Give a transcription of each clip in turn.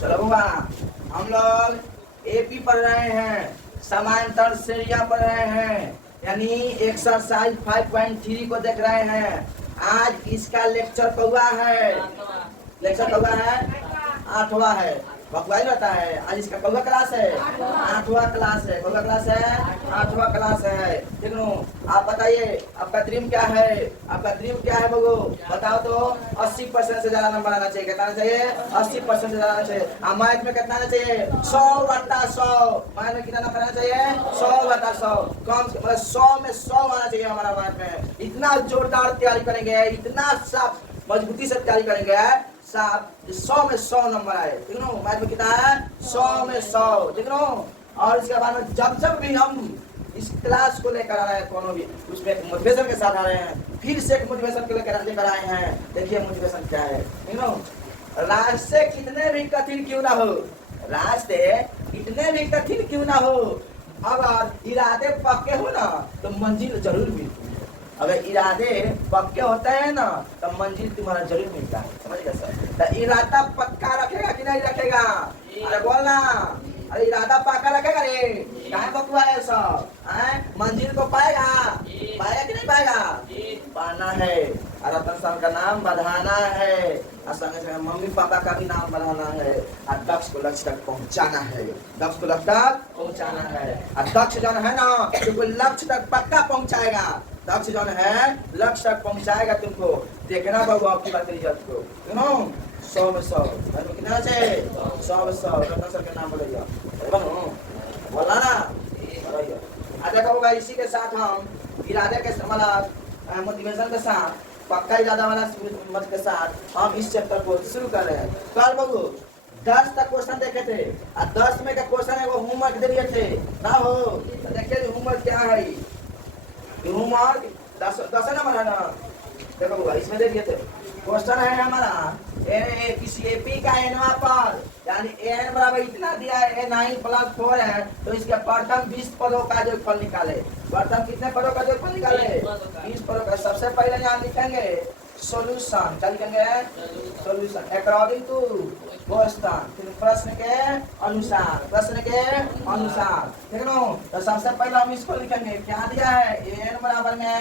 चलो बुआ, हम लोग एपी पढ़ रहे हैं, समांतर श्रेणियां पढ़ रहे हैं, यानी एक्सरसाइज 5.3 को देख रहे हैं। आज इसका लेक्चर कौआ है, लेक्चर कौआ है, 8वां है। बकवाई रहता है। आज इसका कौआ क्लास है, 8वां क्लास है। कौआ क्लास है, 8वां क्लास है। ठीक नो, आप बताइए आपका ड्रीम क्या है, आपका ड्रीम क्या है बगो, बताओ तो। 80% से ज्यादा नंबर आना चाहिए। कितना आना चाहिए? 80% से ज्यादा आना चाहिए। मैथ में कितना आना चाहिए? 100/100। मैथ में कितना नंबर आना चाहिए? 100/100। कम मतलब 100 में 100 आना चाहिए हमारा मैथ में। इतना जोरदार तैयारी करेंगे, इतना साफ मजबूती से तैयारी करेंगे, साफ 100 में 100 नंबर आए। ठीक नो, मैथ में कितना है? 100 में 100। ठीक नो, और इसके बाद में जब भी हम इस क्लास को लेकर आ रहे हैं, कोनो भी उसमें एक मोटिवेशन के साथ आ रहे हैं, फिर से एक मोटिवेशन को लेकर आए हैं। देखिए मोटिवेशन क्या है। ठीक नो, रास्ते कितने भी कठिन क्यों ना हो, रास्ते कितने भी कठिन क्यों ना हो, अगर इरादे पक्के हो ना तो मंजिल जरूर मिलती है। अगर इरादे पक्के होते हैं ना तो मंजिल तुम्हारा जरूर मिलता है। समझ गए सर? तो इरादा पक्का रखेगा कि नहीं रखेगा? अरे बोलना, अरे इरादा पक्का रखेगा रे, काहे बकवा है सब? मंजिल को पाएगा, पाएगा कि नहीं पाएगा? पाना है, और रतन सर का नाम बढ़ाना है, और संगे संगे मम्मी पापा का भी नाम बढ़ाना है, और दक्ष को लक्ष्य तक पहुंचाना है। दक्ष को लक्ष्य तक पहुंचाना है, और दक्ष जन है ना तो लक्ष्य तक पक्का पहुंचाएगा। दक्ष जन है लक्ष्य तक पहुंचाएगा तुमको। देखना बाबू आपकी बात रिजल्ट को। सुनो, 100 में 100 कितना चाहिए? 100 में 100। रतन सर का नाम बोलिए, बोला ना। आज देखा इसी के साथ हम इरादे के मतलब मोटिवेशन के साथ, पक्का इरादा वाला मत के साथ हम इस चैप्टर को शुरू कर रहे हैं। कल बाबू 10 तक क्वेश्चन देखे थे, और 10 में का क्वेश्चन एगो होमवर्क दे दिए थे ना हो। तो देखिए होमवर्क क्या है। होमवर्क 10 नंबर है ना, देखो बाबा इसमें दे दिए थे। क्वेश्चन है हमारा किसी एपी का एनवा पर, यानी एन बराबर इतना दिया है, 9+4 है, तो इसके प्रथम 20 पदों का जोगफल निकाले। प्रथम कितने पदों का जोगफल निकाले? 20 पदों का। सबसे पहले यहाँ लिखेंगे सॉल्यूशन। क्या लिखेंगे? सॉल्यूशन अकॉर्डिंग टू क्वेश्चन, फिर प्रश्न के अनुसार, प्रश्न के अनुसार। ठीक नो, तो सबसे पहले हम इसको लिखेंगे। क्या दिया है? एन बराबर में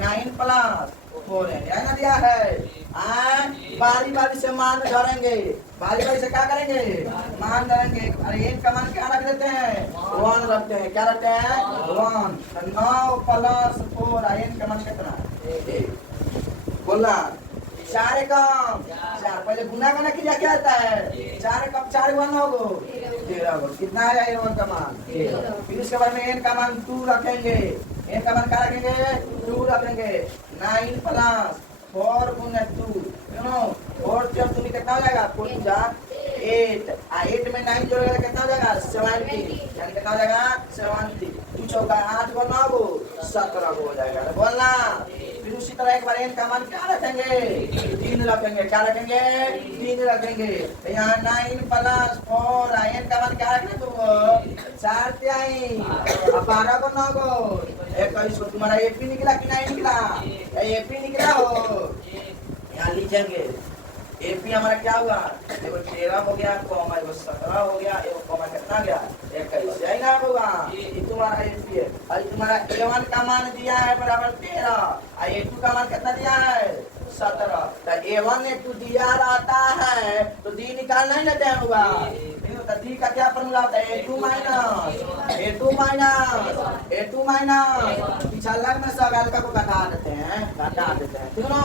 9+4 है ना दिया है। बारी बारी से मान धरेंगे, बारी बारी से क्या करेंगे? मान धरेंगे। अरे एन का मान क्या रख देते हैं? 1 रखते हैं। क्या रखते हैं? 1। 9+4, एन का मान कितना? बोलना 4 कम 4। पहले गुना करना किया क्या आता है? 4 कम 4 गुना होगो 13। कितना आया एन का मान? 13। फिर इसके बाद में एन का मान 2 रखेंगे। एन का मान क्या रखेंगे? 2 रखेंगे। 9+4 गुना 2, 4 जब तुम्हें कितना हो जाएगा? 4 जा 8। 8 में 9 जोड़ेगा कितना हो जाएगा? 70। यानी कितना हो जाएगा? 70। 2 चौका 8 को 9 को 17 को हो जाएगा। बोलना। फिर उसी तरह एक बार एन का मान क्या रखेंगे? 3 रखेंगे। क्या रखेंगे? 3 रखेंगे। तो यहाँ 9+4, एन का मान क्या रखना तुमको? 4 त्याई, 12 को 9 को 21 को। तुम्हारा एपी निकला कि नहीं निकला? एपी निकला हो। यहाँ लिखेंगे एपी हमारा क्या हुआ? देखो 13 हो गया, कॉमा 17 हो गया, कॉमा कितना गया? 21। यही ना होगा, ये तुम्हारा एपी है। और तुम्हारा A1 का मान दिया है बराबर 13, और A2 का मान कितना दिया है? 17। तो A1 A2 दिया रहता है तो डी निकालना ही ना टाइम होगा। तो डी का क्या फॉर्मूला होता है? A2 माइनस पिछला में सब हल्का को घटा देते हैं। ठीक ना,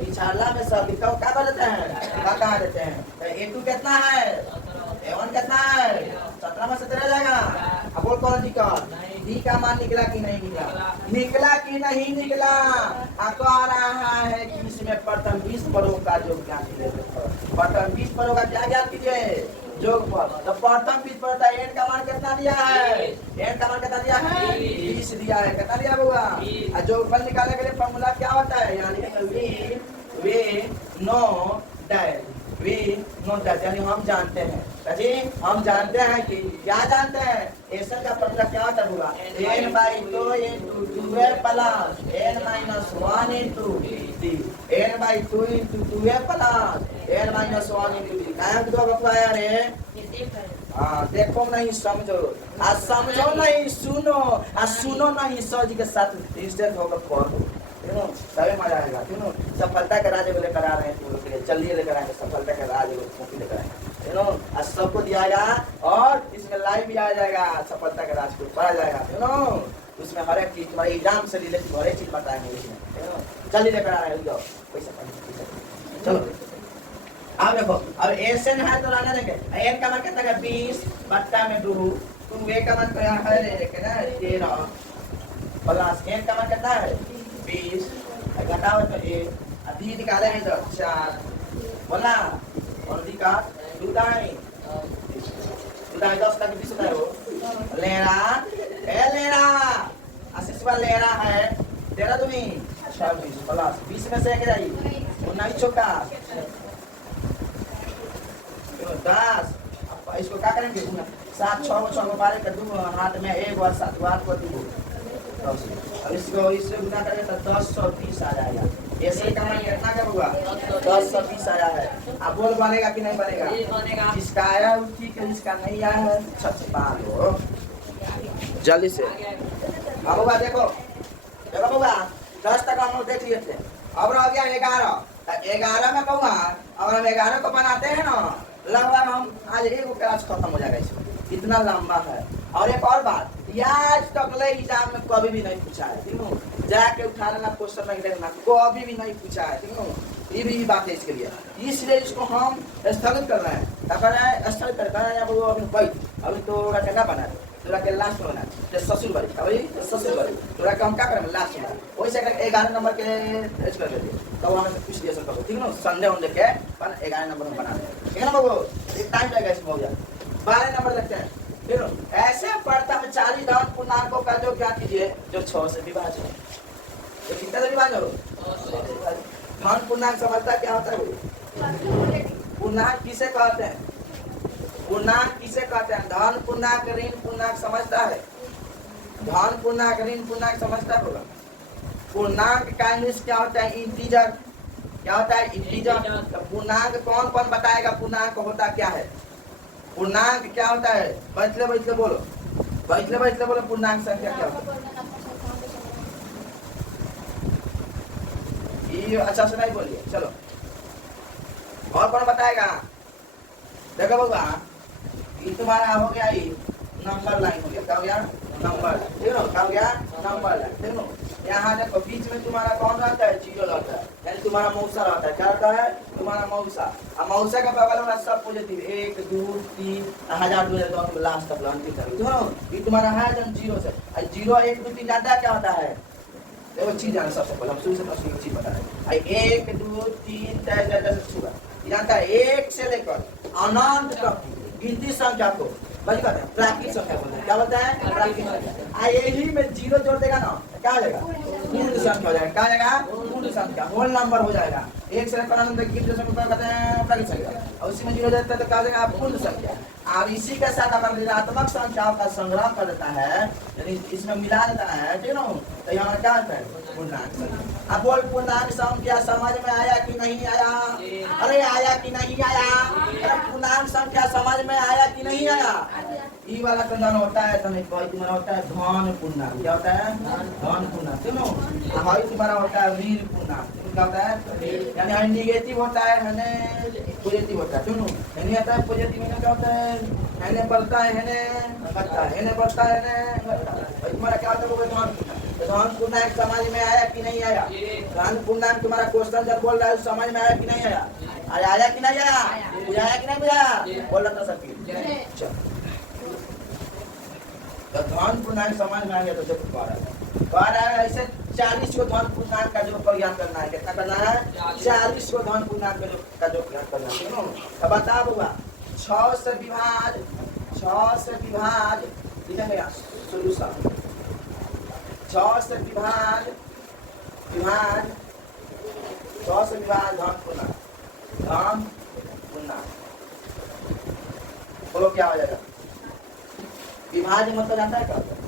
पिछला में सब को क्या कर देते हैं? घटा देते हैं। तो A2 कितना है? A1 कितना है? 17 में 17 जाएगा। अब बोल कौन डी का मान निकला कि नहीं निकला? निकला कि नहीं निकला? आपको आ रहा है कि इसमें प्रथम 20 पदों का योग ज्ञान कीजिए। प्रथम 20 पदों का क्या ज्ञान कीजिए? जोगफल। तो प्रथम 20 पद एन का मान कितना दिया है? एन का मान कितना दिया है? 20 दिया है। कितना दिया होगा? और जोगफल निकालने के लिए फॉर्मूला क्या होता है? यानी we know dash we know that, यानी हम जानते हैं जी, हम जानते हैं कि क्या जानते हैं, एसन का पता क्या होता होगा, n by 2 into 2a plus n minus 1 into d, n by 2 into 2a plus n minus 1 into d। क्या दो बकवाया रे? हाँ देखो नहीं समझो, आज समझो नहीं सुनो, आज सुनो नहीं सर जी के साथ इंस्टेंट होकर पढ़ो, तभी मजा आएगा। क्यों सफलता का राज लेकर आ रहे हैं तुम लोग के लिए, जल्दी लेकर आएंगे सफलता का राज लेकर आएंगे, आज सबको दिया जाएगा और इसमें लाइव भी आ जाएगा, सफलता का राज को पढ़ा जाएगा, उसमें हर एक चीज तुम्हारे एग्जाम से रिलेटेड हर एक चीज बताएंगे इसमें, जल्दी लेकर आ रहे हैं, जाओ पैसा चलो। अब देखो, अब एन है तो लाना देंगे, एन का मान कितना है 20 बट्टा में 2, तुम ए का मान क्या है लेके ना 13 प्लस एन का मान कितना है 20, घटाओ तो 1, अभी निकाले हैं तो 4 बोला, और दिखा 2 दाई 10 तक 20 होता है वो लेरा आशीष वाला लेरा है 13 दूनी 26 प्लस 20 में से एक जाइए 19 चौका 10, इसको क्या करेंगे 7 6 12 कर दूँ हाथ में 1 और 7 बार को दूँ, अब इसको इससे गुना करेंगे तो 1020 आ जाएगा, ऐसे का मान कितना का होगा 1020 आया है। अब बोल बनेगा कि नहीं बनेगा? जिसका आया ठीक है, जिसका नहीं आया है छपा लो जल्दी से। अब होगा देखो बउआ 10 तक हम लोग देख लिए थे, अब रह गया 11 में कहूँगा, और हम 11 को बनाते हैं ना लगभग हम आज एक क्लास खत्म हो जाएगा, इसमें इतना लंबा है। और एक और बात, आज तक एग्जाम में कभी भी नहीं पूछा है, ठीक है, जाके उठा लेना क्वेश्चन नहीं देखना, कभी भी नहीं पूछा है, ठीक है, ये भी बात है इसके लिए, इसलिए इसको हम स्थगित कर रहे हैं, स्थगित कर रहे हैं। वो अभी तो जगह बना है तोरा के लास्ट में बना है ससुर बारी, अभी ससुर बारी तोरा के हम क्या करें लास्ट में वैसे 11 नंबर के एच कर देते, तो हमें कुछ दिया सकता हो, ठीक है ना, संडे हम लेके 11 नंबर में बना दें, ठीक है ना बाबू, एक टाइम लगेगा इसमें हो जाए 12 नंबर लगते हैं। फिर ऐसे पढ़ता है 40 धन पूर्णांकों का जो क्या कीजिए जो 6 से विभाजित है, तो कितना से विभाजन हो धन पूर्णांक समझता क्या होता है? पूर्णांक किसे कहते हैं? पूर्णांक किसे कहते हैं? धन पूर्णांक ऋण पूर्णांक समझता है? धन पूर्णांक ऋण पूर्णांक समझता होगा। पूर्णांक का इंग्लिश क्या होता है? इंटीजर। क्या होता है? इंटीजर। तो पूर्णांक कौन कौन बताएगा पूर्णांक होता क्या है? पूर्णांक क्या होता है? बैठले बैठले बोलो, बैठले बैठले बोलो, पूर्णांक संख्या क्या होता है? ये अच्छा से नहीं बोलिए, चलो और कौन बताएगा? देखो बाबा ये तुम्हारा हो गया, ये नंबर लाइन हो गया, क्या हो गया? नंबर, ठीक है, क्या हो गया? नंबर लाइन, ठीक है। यहाँ देखो बीच में तुम्हारा कौन रहता है? 0 रहता है, यानी तुम्हारा मौसा रहता है, क्या रहता है? तुम्हारा मौसा। अब मौसा का बगल वाला सब पॉजिटिव 1 2 3 1000 2000 लास्ट तक अंतिम तक, ठीक है। ये तुम्हारा है जब 0 से 0 1 2 3 जाता है, क्या होता है? देखो चीज जाना सबसे पहले, हम शुरू से बस चीज बता रहे हैं। 1 2 3 4 छुआ जानता है, 1 से लेकर अनंत तक गिनती संख्या को बड़ी बात है प्राकृतिक संख्या बोलते हैं। क्या बोलते हैं? प्राकृतिक संख्या। यही में 0 जोड़ देगा ना, क्या हो जाएगा? पूर्ण संख्या हो जाएगा। क्या हो जाएगा? पूर्ण संख्या, होल नंबर हो जाएगा। 1 से लेकर अनंत तक गिनती संख्या कहते हैं प्राकृतिक संख्या, और उसी में 0 देता है तो क्या हो जाएगा? पूर्ण संख्या। अब इसी के साथ अगर ऋणात्मक संख्याओं का संग्रह कर देता है, यानी इसमें मिला देता है, ठीक है, तो यहाँ क्या होता है? पूर्णांक। अब बोल पूर्णांक संख्या समझ में आया कि नहीं आया? अरे आया कि नहीं आया? अरे पूर्णांक संख्या समझ में आया कि नहीं आया? ई वाला कंदन होता है तो नहीं कोई तुम्हारा होता है धन पूर्णांक। क्या होता है? धन पूर्णांक, सुनो। हाई तुम्हारा होता है ऋण पूर्णांक। क्या होता है? यानी नेगेटिव होता है, पॉजिटिव होता है, सुनो। यानी आता है पॉजिटिव में क्या होता है? यानी बढ़ता है, यानी घटता है, यानी बढ़ता है, यानी घटता है। तुम्हारा क्या होता है? धन पूर्णांक। धन पूर्णांक समझ में आया कि नहीं आया? धन पूर्णांक तुम्हारा क्वेश्चन जब बोल रहा है समझ में आया कि नहीं आया? आया कि नहीं आया? बुझाया कि नहीं बुझाया? बोल रहा था सबकी। चलो तो धन पूर्णांक समझ में आ गया तो देखो 12 ऐसे 40 को धन पूर्णांक का जो ज्ञान करना है, कितना करना है? 40 को धन पूर्णांक का जो ज्ञान करना है। तो बता दूंगा 6 से विभाज लिखेंगे सोल्यूशन। 6 से विभाज 6 से विभाज धन पूर्णांक गुना। बोलो क्या हो जाएगा? विभाज्य मतलब जानता है क्या होता है?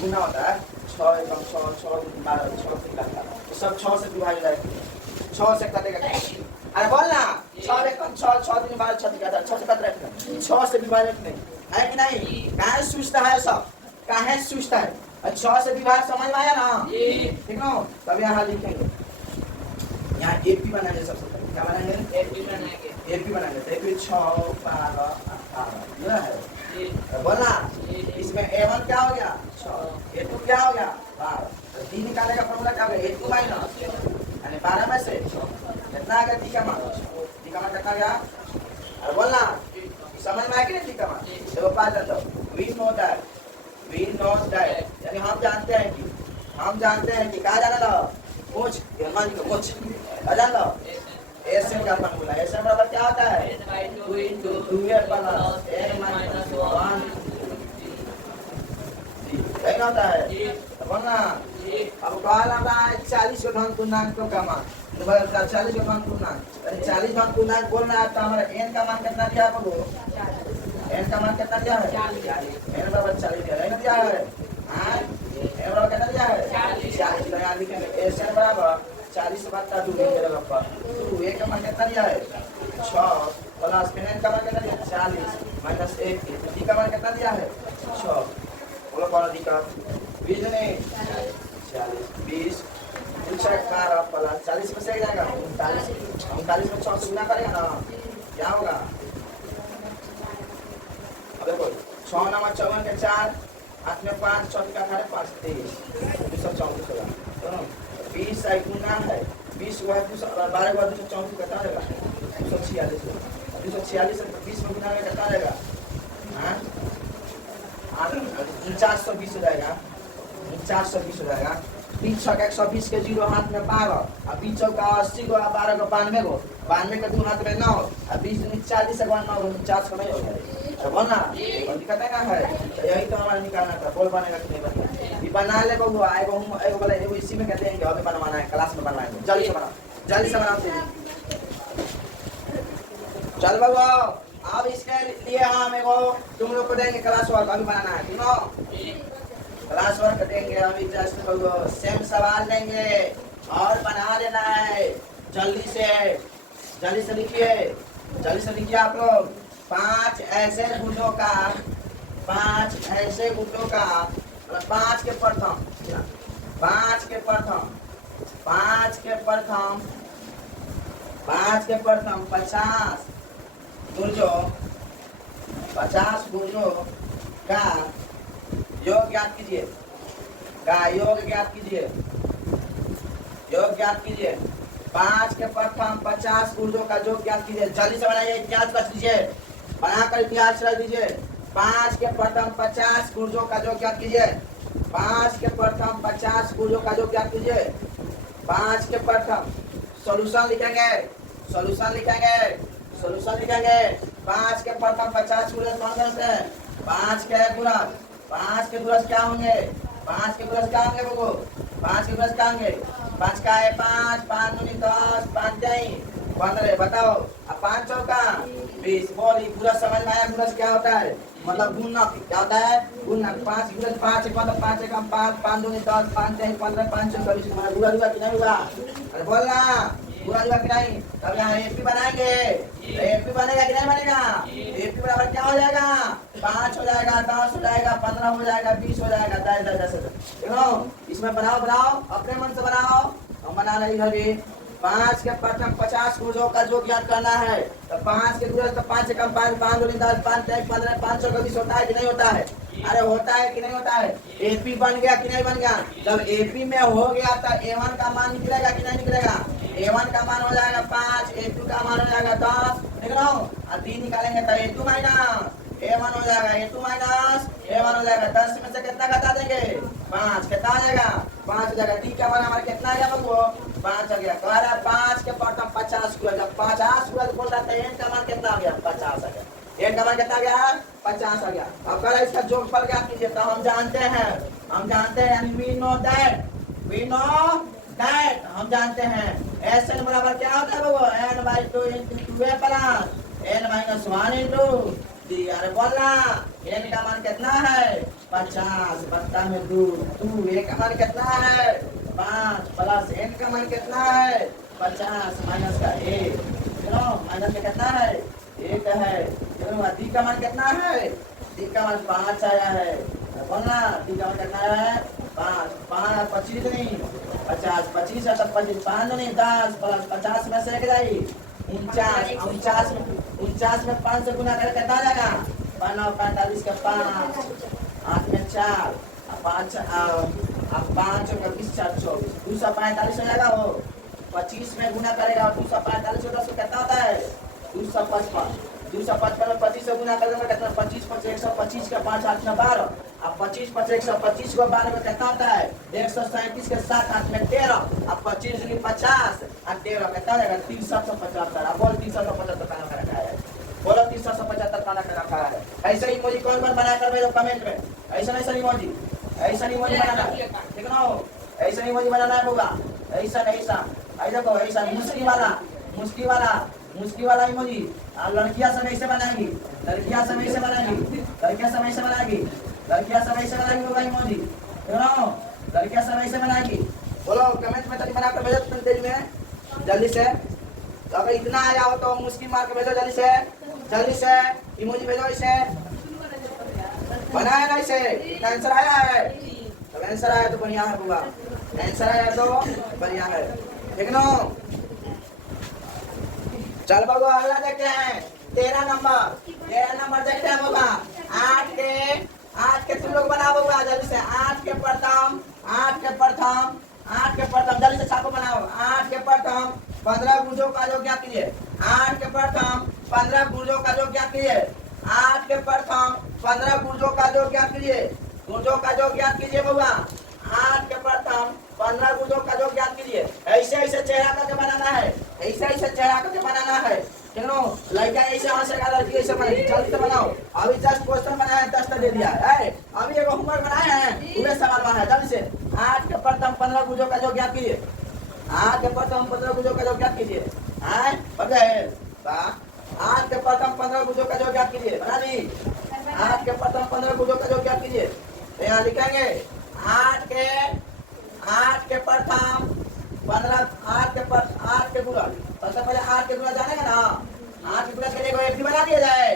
गुना होता है 6 एकम 6 6 12 6 तो सब 6 से विभाजित है। 6 से कटेगा नहीं। अरे बोल ना 6 एकम 6 6 दिन 12 6 का 6 से कट रहे 6 से विभाजित नहीं है कि नहीं? काहे सोचता है सब? काहे सोचता है? 6 से विभाग समझ में आया ना? ठीक ना? तब यहाँ लिखेंगे, यहाँ एपी बनाएंगे। सबसे पहले क्या बनाएंगे? एपी बनाएंगे। तो एपी 6 12 18 यह है। बोलना इसमें A1 क्या हो गया? 6, A2 क्या हो गया? 12। डी निकालने का फॉर्मूला क्या हो गया? A2 माइनस यानी 12 में से कितना आ गया? डी का मान। डी का मान कितना गया? अरे बोलना समझ में आया कि नहीं? डी का मान देखो पास जाता हूँ। वी नो दैट यानी हम जानते हैं कि क्या जाना लो कुछ मान को कुछ जान लो। एसएम का फॉर्मूला एसएम बराबर क्या होता है? 2 * 2a + n - 1 क्या होता है? तो बोलना अब कहा लगा 40 का घन पूर्णांक का मान तो 40 का घन पूर्णांक 40 घन पूर्णांक बोल रहा है तो हमारा n का मान कितना दिया है? बोलो n का मान कितना दिया है? n बराबर 40 दिया है। हां n बराबर कितना दिया है? 40 तो यहाँ लिखेंगे n बराबर 40 बटा 2 मेरा लंबा 2 a का मान कितना दिया है? 6 प्लस n का मान कितना दिया है? 40 माइनस 1 d का मान कितना दिया है? 6। बोलो कौन दी का 20 ने 40 20 12 प्लस 40 में से जाएगा 39 में 6 से गुना करेगा ना क्या होगा? अब देखो 6 × 54 के 4 8 में 5 6 का 5 23 234 होगा। तो 20 से गुना है 20 हुआ है 12 हुआ 234 कितना रहेगा? 246 246 से 20 में गुना में कितना रहेगा? हां 420 हो जाएगा। 420 हो जाएगा। 20 का 120 के 0 हाथ में 12 और 20 का 80 को 12 का 92 को 92 का 2 हाथ में 9 और 20 में 40 से 9 49 का नहीं हो जाएगा। बोलना और दिक्कत है ना है तो यही तो हमारा निकालना था। बोल बनेगा कि नहीं बनेगा? ये बना ले बबुआ आएगा हम एगो वाला एगो इसी में कहते हैं कि अभी बनवाना है क्लास में बनवाएंगे। जल्दी से बनाओ चल बबुआ। अब इसके लिए हम एगो तुम लोग को देंगे क्लास वर्क अभी बनाना है। सुनो क्लास वर्क देंगे अभी जस्ट बबुआ सेम सवाल देंगे और बना लेना है। जल्दी से लिखिए आप लोग। 5 ऐसे गुटों का 5 मतलब 5 के प्रथम 50 गुर्जों का योग ज्ञात कीजिए। योग ज्ञात कीजिए। 5 के प्रथम 50 गुर्जों का योग ज्ञात कीजिए। जल्दी से बनाइए। इतिहास रख लीजिए। बनाकर इतिहास रख दीजिए। 5 के प्रथम 50 गुर्जों का योग ज्ञात कीजिए। 5 के प्रथम 50 गुर्जों का योग ज्ञात कीजिए। 5 के प्रथम सॉल्यूशन लिखेंगे। 5 के प्रथम 50 गुणज कौन करते हैं? 5 के गुणज क्या होंगे? 5 के गुणज क्या होंगे बबू? 5 के गुणज क्या होंगे? 5 का है 5 5 दूनी 10 5 जाई 15 बताओ। अब 5 चौका 20 बोली पूरा समझ में आया? गुणज क्या होता है? मतलब गुणन क्या होता है? गुणन 5 गुणज 5 मतलब 5 एकम 5 5 दूनी 10 5 जाई 15 5 चौका 20 हमारा पूरा हुआ कि नहीं हुआ? अरे बोलना पूरा हुआ कि नहीं? तब यहाँ एपी बनाएंगे। एपी बनेगा कि नहीं बनेगा? एपी बराबर क्या हो जाएगा? 5 हो जाएगा 10 हो जाएगा 15 हो जाएगा 20 हो जाएगा 10 देखो इसमें बनाओ अपने मन से बनाओ। हम बना रहे इधर भी। 5 के प्रथम 50 गुणों का जो ज्ञात करना है तो 5 के गुणज तो 5 एकम 5 5 दूनी 10 5 जाई 15 5 चौका 20 होता है कि नहीं होता है? अरे होता है कि नहीं होता है? एपी बन गया कि नहीं बन गया? जब एपी में हो गया तो A1 का मान निकलेगा कि नहीं निकलेगा? A1 का मान हो जाएगा 5 A2 का मान हो जाएगा 10 देख रहा हूँ। और 3 निकालेंगे तो A2 माइनस A1 हो जाएगा। A2 माइनस A1 हो जाएगा। 10 में से कितना घटा देंगे? 5 कितना आ जाएगा? 5 हो जाएगा। D का मान हमारा कितना आ गया बबू? 5 आ गया। कह रहा है 5 के प्रथम 50 गुणज जब 50 गुणज बोल रहा था n का मान कितना आ गया? 50 आ गया। n का मान कितना आ गया? 50 आ गया। अब कह रहा है इसका जोगफल ज्ञात कीजिए। तो हम जानते हैं यानी वी नो दैट हम जानते हैं एस एन बराबर क्या होता है वो n by two into two a plus n minus one into d. अरे बोलना एन का मान कितना है 50 बट्टा में 2 2 ए का मान कितना है 5 प्लस एन का मान कितना है 50 माइनस का ए चलो माइनस में कितना है 1 है। चलो डी का मान कितना है डी का मान 5 आया है। बोलना डी का मान कितना है 5 5 25 नहीं 50 25 है तब 25 5 नहीं 10 प्लस 50 में से जाएगी 49 में 5 से गुना करके कितना आ जाएगा 45 का 5 8 में 4 5 अब 5 और 20 4 24 245 हो जाएगा वो 25 में गुना करेगा और 245 होगा तो कितना होता है 255 255 में 25 से गुना करेगा कितना 25 5 125 का 5 8 में 12 अब 25 5 125 को 12 में कितना होता है 137 के 7 8 में 13 अब 25 की 50 और 13 कितना हो जाएगा 375। अब बोल 375 का नंबर रखा है बोलो 375 का नंबर रखा है। ऐसे ही इमोजी कौन कौन बना कर भेजो कमेंट में ऐसा इमोजी बनाना ठीक ना हो ऐसा इमोजी बनाना है होगा ऐसा ऐसा देखो ऐसा मुस्की वाला इमोजी लड़कियां सब ऐसे बनाएंगी लड़कियां सब ऐसे बनाएंगी होगा इमोजी सुनो लड़कियां सब ऐसे बनाएंगी बोलो कमेंट में तभी बनाकर भेजो तुम तेज में जल्दी से। तो अगर इतना आया हो तो मुस्की मार के भेजो जल्दी से इमोजी भेजो इसे बनाया ना इसे आंसर आया है तो आंसर आया तो बढ़िया है होगा आंसर आया तो बढ़िया है ठीक ना। चल बाबू अगला देखते हैं 13 नंबर देखते हैं होगा 8 के तुम लोग बनाओ जल्दी से 8 के प्रथम जल्दी से छापो बनाओ 8 के प्रथम 15 गुणों का योग ज्ञात कीजिए 8 के प्रथम 15 गुणों का योग ज्ञात कीजिए 8 के प्रथम 15 गुणों का योग ज्ञात कीजिए बाबा 8 के प्रथम 15 गुणों का योग ज्ञात कीजिए। ऐसे चेहरा करके बनाना है क्यों लड़का ऐसे हंसेगा लड़की ऐसे बनाएगी जल्दी से बनाओ। अभी जस्ट क्वेश्चन बनाया 10 दे दिया है अभी एक होमवर्क बनाया है पूरे सवाल बनाया जल्दी से 8 के प्रथम 15 गुणों का योग ज्ञात कीजिए 8 के प्रथम 15 गुणों का योग ज्ञात कीजिए पता है 8 के प्रथम 15 गुणों का योग ज्ञात कीजिए बना दी 8 के प्रथम 15 गुणों का योग ज्ञात कीजिए तो यहाँ लिखेंगे 8 के प्रथम 15 8 के गुणा सबसे पहले 8 के गुणा जानेगा ना 8 के गुणा के लिए एपी बना दिया जाए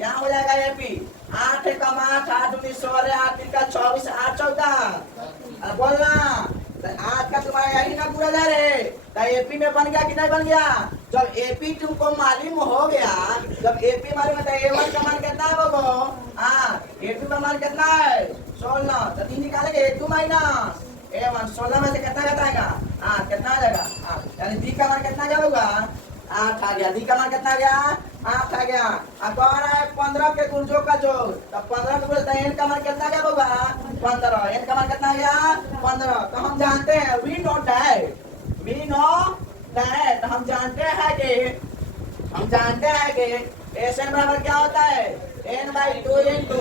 यहाँ हो जाएगा एपी 8 कम 8 8 19 16 8 3 का 24 8 14 बोलना तो 8 का तुम्हारा यही ना पूरा जा रहे तो एपी में बन गया कि नहीं बन गया। जब एपी तुमको मालूम हो गया जब एपी मालूम है तो A1 का मान कितना है वो A2 का मान कितना है 16 तो 3 निकालेंगे A2 माइनस A1 16 में से कितना घटाएगा 8 कितना आ जाएगा 8 यानी डी का मान कितना जाएगा 8 आ गया डी का मान कितना आ गया 8 आ गया। अब कह रहा है 15 के गुणजों का जोड़ तो 15 के गुण तो एन का मान कितना गया होगा 15 एन का मान कितना गया 15 तो हम जानते हैं वी नो दैट हम जानते हैं कि एन बराबर क्या होता है n by 2 into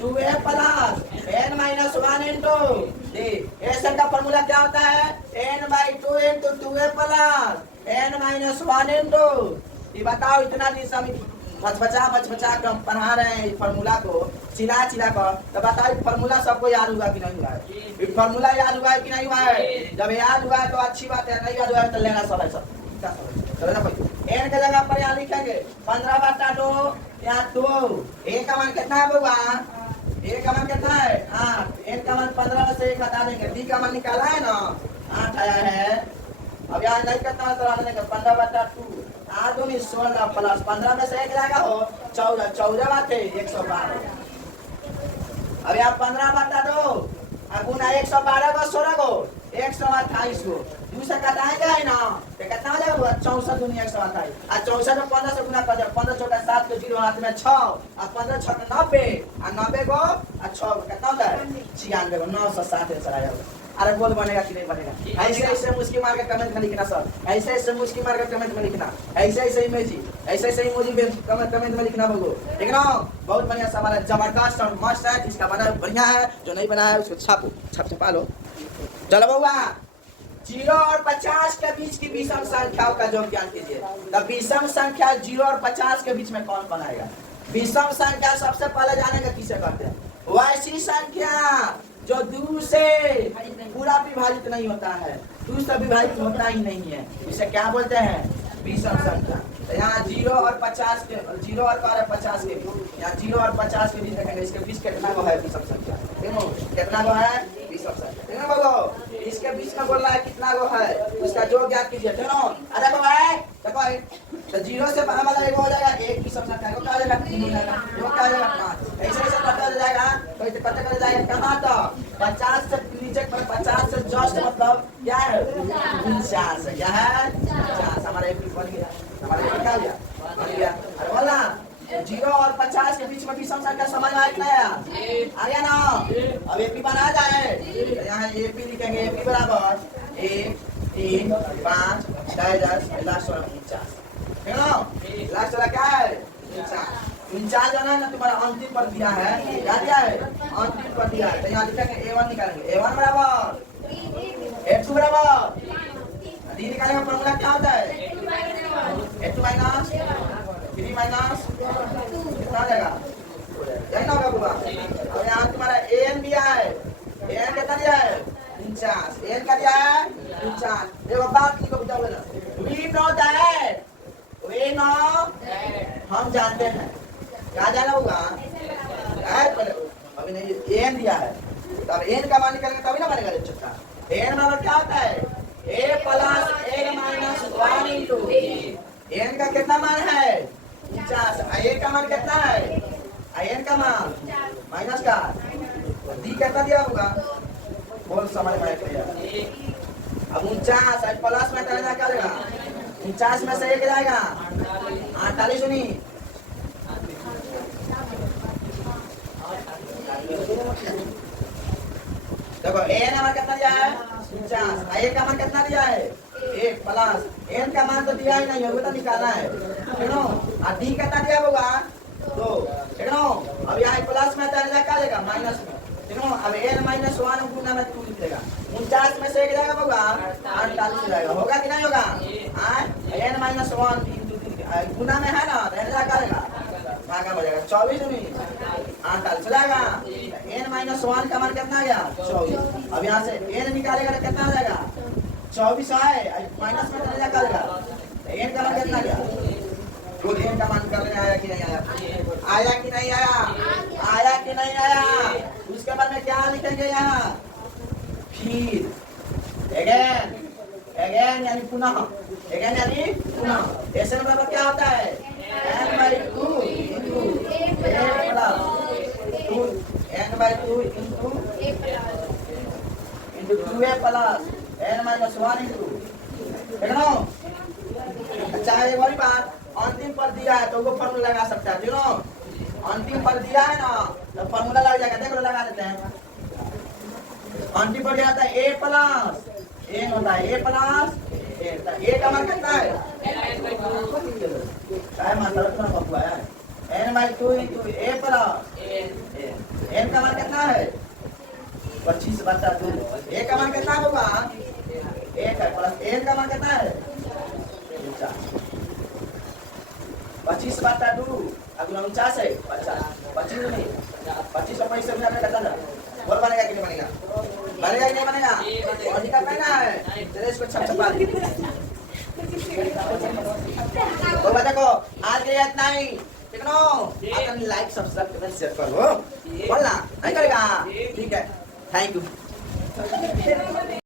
2a plus n minus 1 into n का फॉर्मूला क्या होता है n by 2 into 2a plus n minus 1 into ये बताओ इतना दिन से बचा कर पढ़ा रहे हैं फॉर्मूला को चिल्ला कर तो बताओ फॉर्मूला सबको याद हुआ कि नहीं हुआ है फॉर्मूला याद हुआ है कि नहीं हुआ है जब याद हुआ है तो अच्छी बात है नहीं याद हुआ है तो लेना सब है सब एन के जगह पर यहाँ लिखेंगे 15/2 यहाँ 2 ए का मान कितना है बउआ ए का मान कितना है 8 एन का मान 15 में से 1 हटा देंगे डी का मान निकाला है ना 8 आया है। अब यहाँ नहीं कितना तो हटा देंगे 15/2 8 दूनी 16 प्लस 15 में से 1 जाएगा हो 14 बात है 112। अब यहाँ 15/2 गुना 112 को 16 को 128 को 2 से कटाएंगे है ना तो कितना हो जाएगा 64 दूनी 128 और 64 में 15 से गुना कर दे 15 छोटा 7 के 0 हाथ में 6 और 15 6 90 और 90 को और 6 कितना होता है 96 को 960 आंसर आ जाएगा। अरे बोल बनेगा कि नहीं बनेगा ऐसे मुस्की मार के कमेंट में लिखना सर ऐसे मुस्की मार के कमेंट में लिखना ऐसे इमोजी कमेंट में लिखना बोलो ठीक ना। बहुत बढ़िया सवाल है जबरदस्त और मस्त है जिसका बना बढ़िया है जो नहीं बना है उसको छापो छपा लो। चलो बउआ 0 और 50 के बीच की विषम संख्याओं का योग ज्ञान कीजिए। तो विषम संख्या 0 और 50 के बीच में कौन बनाएगा? विषम संख्या सबसे पहले जानेगा किसे कहते हैं? वैसी संख्या जो 2 से पूरा विभाजित नहीं होता है, 2 से विभाजित होता ही नहीं है, इसे क्या बोलते हैं? विषम संख्या। तो यहाँ 0 और 50 के 0 और 50 के बीच, यहाँ 0 और 50 के बीच देखेंगे इसके बीच कितना को है विषम संख्या? देखो कितना को है विषम संख्या, ठीक है बोलो। इसके बीच में बोल रहा है कितना को है, उसका जो ज्ञात कीजिए। देखो अरे को है देखो तो 0 से वाला एक हो जाएगा 1 विषम संख्या को क्या हो जाएगा 3 हो जाएगा, वो क्या हो जाएगा 5। ऐसे ऐसे पता चल जाएगा तो इसे पता चल जाएगा कहाँ तक 50 से नीचे पर 50 से जस्ट मतलब क्या है 49 है, क्या है 50। हमारा एक बन गया, हमारा एक क्या गया बन गया। अरे बोला 0 और 50 के बीच में विषम संख्या समझ में आया आ गया ना? अब एपी बना जाए तो यहाँ एपी लिखेंगे, एपी बराबर 1 3 5 6 10 लास्ट वाला 49, ठीक है ना? लास्ट वाला क्या है 49 जो है ना तुम्हारा अंतिम पर दिया है, क्या दिया है अंतिम पर दिया है। तो यहाँ लिखेंगे A1 निकालेंगे, A1 बराबर A2 बराबर डी निकालेंगे। फॉर्मूला क्या होता है A2 माइनस 3 माइनस कितना आ जाएगा यही ना होगा पूरा। अब यहाँ तुम्हारा an दिया है, an कितना दिया है 49, an का दिया है 49। देखो बात लिखो बताओ ना, we know that, we know हम जानते हैं, क्या जाना होगा अभी नहीं an दिया है, तब n का मान निकालेंगे तभी ना बनेगा चक्का। n बराबर क्या होता है a plus a minus 1 into n का कितना मान है 50, a का मान कितना है n का मान माइनस का d कितना दिया होगा बोल समझ में आया। अब 49 प्लस में क्या जाएगा 49 में से 1 जाएगा 48 सुनी देखो n हमारा कितना दिया है 49, a का मान कितना दिया है 1 प्लस n का मान तो दिया ही नहीं है, तो निकालना है, ठीक है। और d कितना दिया होगा 2, ठीक है। अब यहाँ प्लस में क्या जाएगा माइनस में, ठीक है। अब n माइनस 1 गुना में 2 लिख देगा, 49 में से 1 जाएगा होगा 48 जाएगा, होगा कि नहीं होगा n माइनस 1 गुना में है ना तो क्या करेगा भागा हो जाएगा 24 नहीं 48 जाएगा। n माइनस 1 का मान कितना आ गया 24। अब यहाँ से n निकालेगा तो कितना आ जाएगा 24 आए माइनस में चला जाएगा, n का मान कितना गया तो n का मान करने आया कि नहीं आया, आया कि नहीं आया, आया कि नहीं आया। उसके बाद में क्या लिखेंगे यहाँ फिर अगेन, अगेन यानी पुनः, अगेन यानी पुनः। ऐसे मतलब क्या होता है n/2 into a plus 2 n/2 into 2a plus n-1 into, ठीक है ना। अच्छा एक और बात, अंतिम पर दिया है तो वो फॉर्मूला लगा सकता है, ठीक है। अंतिम पर दिया है ना तो फॉर्मूला लग जाएगा, देखो लगा देते हैं। अंतिम पर दिया था a प्लस n होता है a प्लस a का मान कितना है मतलब हुआ है n/2 into a plus n का मान कितना है 25/2, a का मान कितना होगा 1 है प्लस n का मान कितना है 25/2 अगला 49 है 25 नहीं 25 और 25 से मिलाकर कितना था बोल बनेगा कि नहीं बनेगा, बनेगा कि नहीं बनेगा और निकाल करना है। चलिए इसको छपछपा तो बच्चों को आज के लिए इतना ही, ठीक है ना। आप लाइक सब्सक्राइब करना शेयर करो बोलना नहीं करेगा, ठीक है। Thank you.